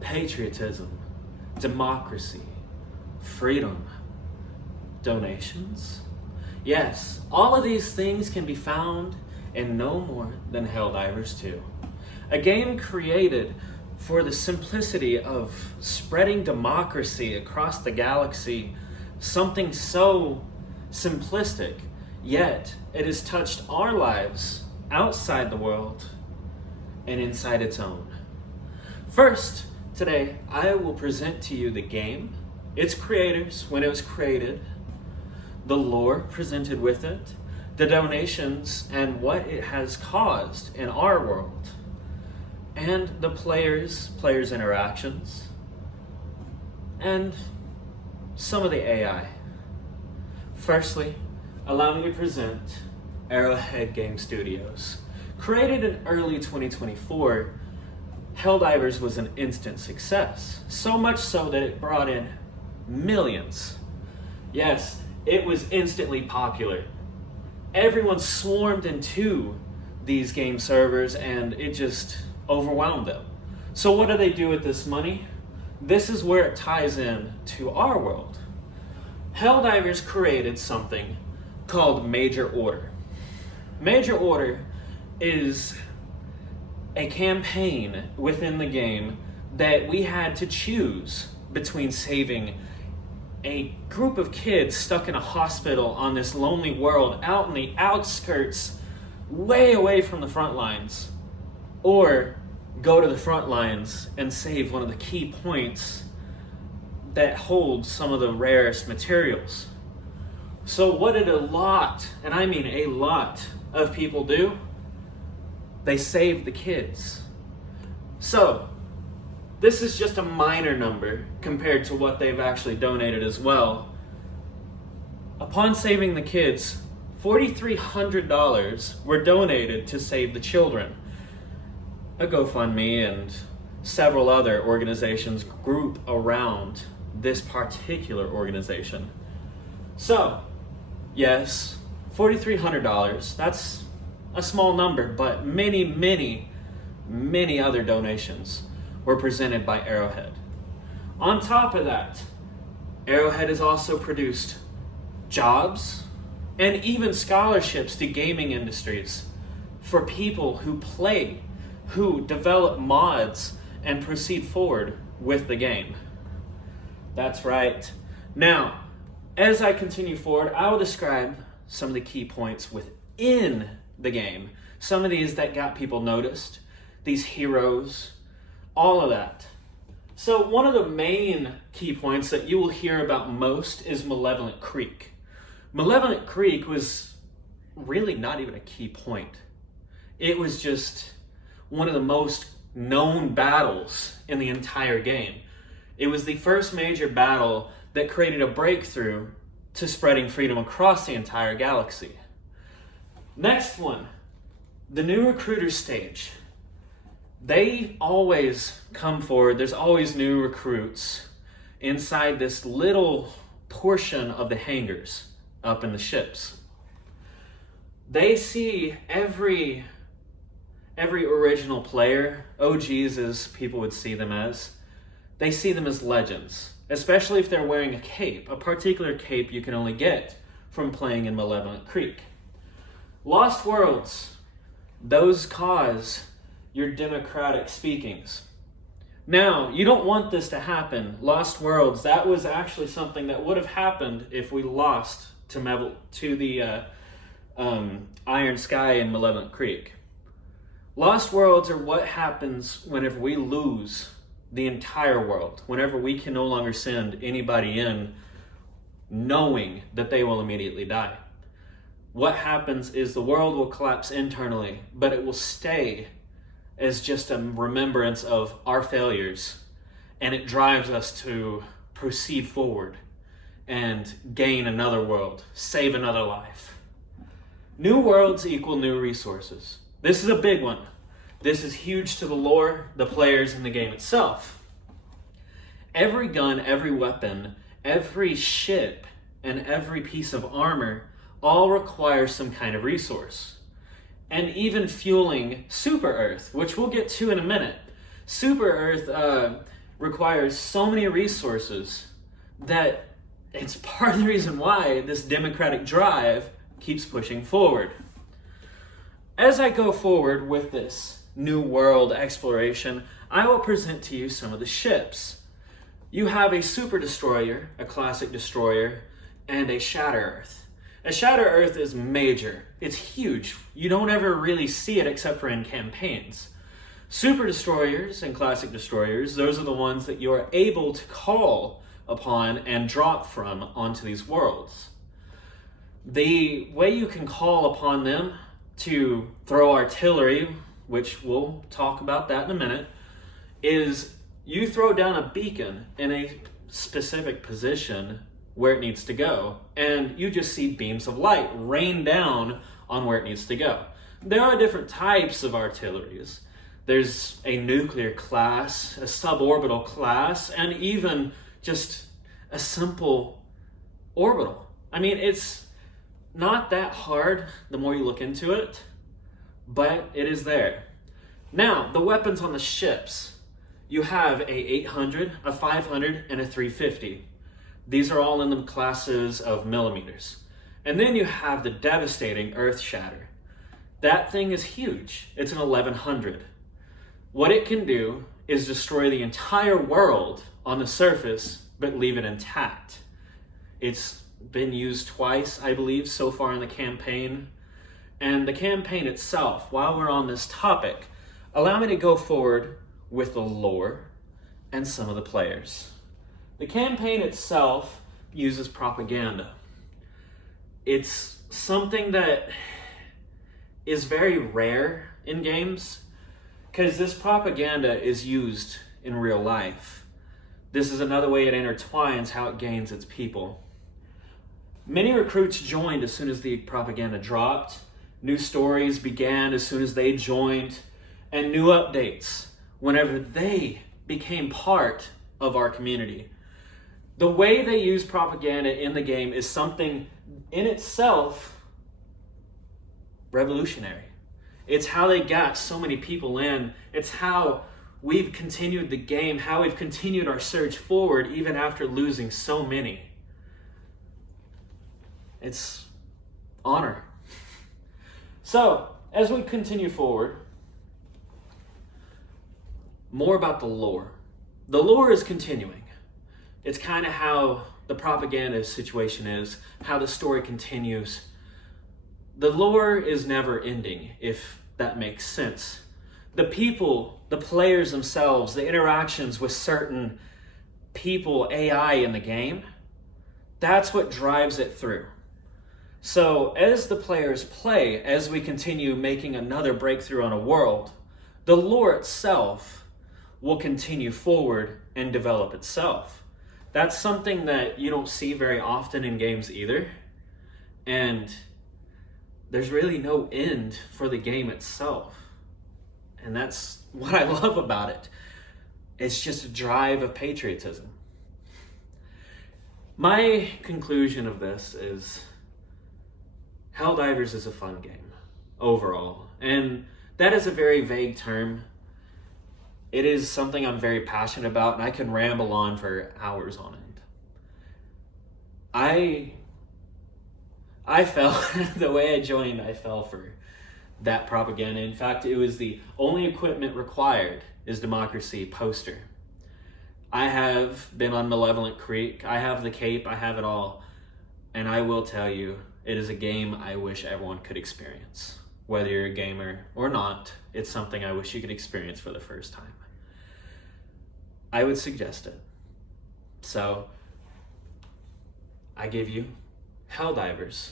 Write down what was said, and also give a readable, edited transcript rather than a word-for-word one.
patriotism, democracy, freedom, donations. Yes, all of these things can be found in no more than Helldivers 2. A game created for the simplicity of spreading democracy across the galaxy, something so simplistic, yet it has touched our lives outside the world and inside its own. First, today, I will present to you the game, its creators, when it was created, the lore presented with it, the donations, and what it has caused in our world, and the players' interactions, and some of the AI. Firstly, allow me to present Arrowhead Game Studios. Created in early 2024, Helldivers was an instant success, so much so that it brought in millions. Yes, it was instantly popular. Everyone swarmed into these game servers and it just overwhelmed them. So what do they do with this money? This is where it ties in to our world. Helldivers created something called Major Order. Major Order is a campaign within the game that we had to choose between saving a group of kids stuck in a hospital on this lonely world out in the outskirts, way away from the front lines, or go to the front lines and save one of the key points that holds some of the rarest materials. So what did a lot, and I mean a lot, of people do? They saved the kids. So this is just a minor number compared to what they've actually donated as well. Upon saving the kids, $4,300 were donated to save the children. A GoFundMe and several other organizations group around this particular organization. So, yes, $4,300, that's a small number, but many other donations were presented by Arrowhead. On top of that, Arrowhead has also produced jobs and even scholarships to gaming industries for people who play, who develop mods and proceed forward with the game. That's right. Now, as I continue forward, I will describe some of the key points within the game. Some of these that got people noticed, these heroes, all of that. So one of the main key points that you will hear about most is Malevolent Creek. Malevolent Creek was really not even a key point. It was just one of the most known battles in the entire game. It was the first major battle that created a breakthrough to spreading freedom across the entire galaxy. Next one, the new recruiter stage. They always come forward, there's always new recruits inside this little portion of the hangars up in the ships. They see every original player, OGs as people would see them as, they see them as legends, especially if they're wearing a cape, a particular cape you can only get from playing in Malevolent Creek. Lost Worlds, those cause your democratic speakings. Now, you don't want this to happen. Lost Worlds, that was actually something that would have happened if we lost to the Iron Sky in Malevolent Creek. Lost Worlds are what happens whenever we lose the entire world, whenever we can no longer send anybody in knowing that they will immediately die. What happens is the world will collapse internally, but it will stay as just a remembrance of our failures, and it drives us to proceed forward and gain another world, save another life. New worlds equal new resources. This is a big one. This is huge to the lore, the players, and the game itself. Every gun, every weapon, every ship, and every piece of armor all require some kind of resource. And even fueling Super Earth, which we'll get to in a minute. Super Earth requires so many resources that it's part of the reason why this democratic drive keeps pushing forward. As I go forward with this new world exploration, I will present to you some of the ships. You have a super destroyer, a classic destroyer, and a Shatter Earth. A Shatter Earth is major. It's huge. You don't ever really see it except for in campaigns. Super destroyers and classic destroyers, those are the ones that you are able to call upon and drop from onto these worlds. The way you can call upon them to throw artillery, which we'll talk about that in a minute, is you throw down a beacon in a specific position where it needs to go, and you just see beams of light rain down on where it needs to go. There are different types of artilleries. There's a nuclear class, a suborbital class, and even just a simple orbital. I mean, it's not that hard the more you look into it, but it is there. Now, the weapons on the ships. You have a 800, a 500, and a 350. These are all in the classes of millimeters. And then you have the devastating Earth Shatter. That thing is huge. It's an 1100. What it can do is destroy the entire world on the surface, but leave it intact. It's been used twice, I believe, so far in the campaign. And the campaign itself, while we're on this topic, allow me to go forward with the lore and some of the players. The campaign itself uses propaganda. It's something that is very rare in games because this propaganda is used in real life. This is another way it intertwines how it gains its people. Many recruits joined as soon as the propaganda dropped. New stories began as soon as they joined, and new updates whenever they became part of our community. The way they use propaganda in the game is something in itself revolutionary. It's how they got so many people in. It's how we've continued the game, how we've continued our surge forward even after losing so many. It's honor. So, as we continue forward, more about the lore. The lore is continuing. It's kind of how the propaganda situation is, how the story continues. The lore is never ending, if that makes sense. The people, the players themselves, the interactions with certain people, AI in the game, that's what drives it through. So as the players play, as we continue making another breakthrough on a world, the lore itself will continue forward and develop itself. That's something that you don't see very often in games either. And there's really no end for the game itself. And that's what I love about it. It's just a drive of patriotism. My conclusion of this is Helldivers is a fun game overall. And that is a very vague term. It is something I'm very passionate about, and I can ramble on for hours on end. I fell, the way I joined, I fell for that propaganda. In fact, it was the only equipment required is Democracy poster. I have been on Malevolent Creek, I have the cape, I have it all, and I will tell you, it is a game I wish everyone could experience. Whether you're a gamer or not, it's something I wish you could experience for the first time. I would suggest it. So, I give you Helldivers.